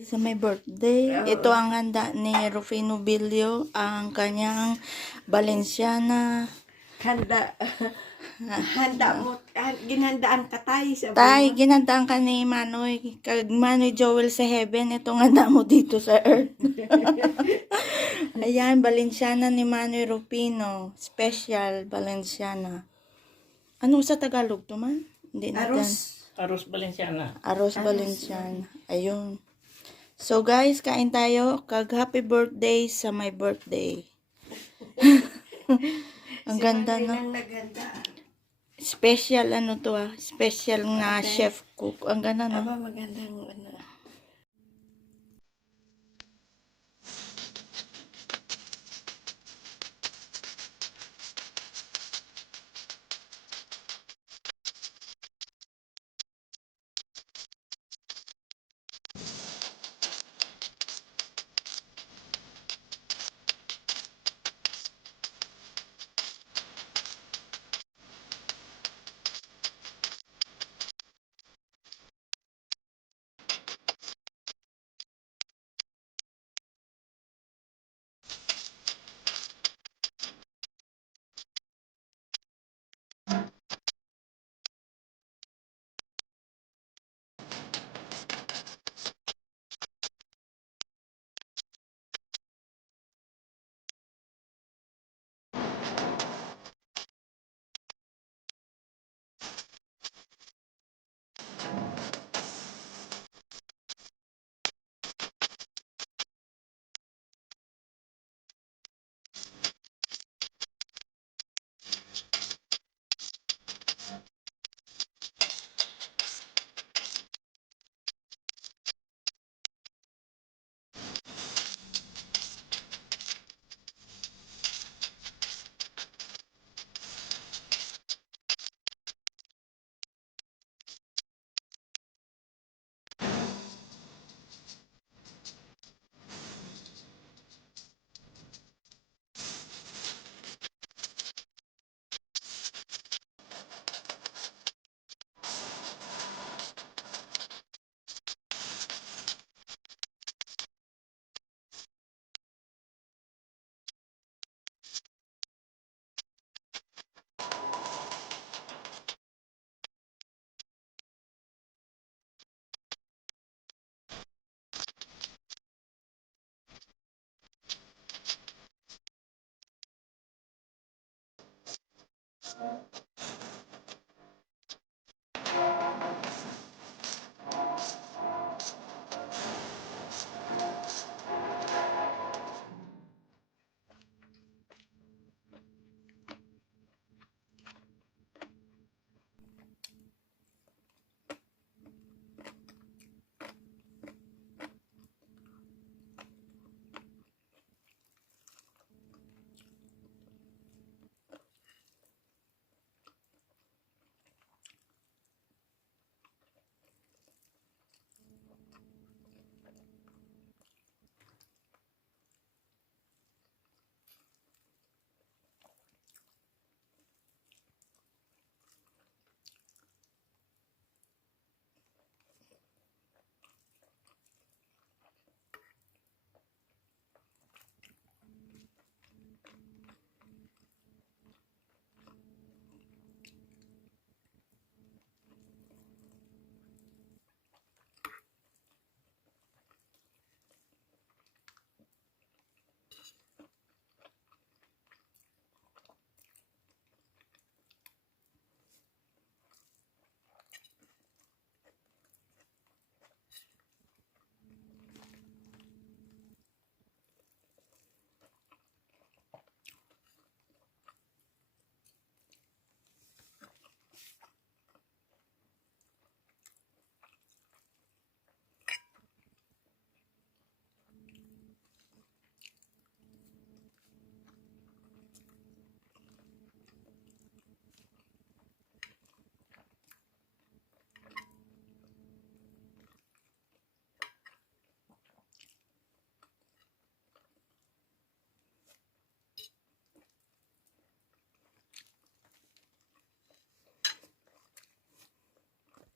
Sa may birthday, ito ang handa ni Rufino Bello, ang kanyang Valenciana. Handa. Handa mo. Ginhandaan ka tayo sa Tay, ginandaan ka ni Manoy, kag Manoy Joel sa heaven, itong handa mo dito sa earth. Ayan, Valenciana ni Manoy Rufino, special Valenciana. Ano sa Tagalog to man? Hindi natin. Arroz Valenciana. Arroz Valenciana. Ayun. So guys, kain tayo. Kag happy birthday sa my birthday. Ang ganda no? Special ano to Special na chef cook. Ang ganda no? Aba, magandang ano.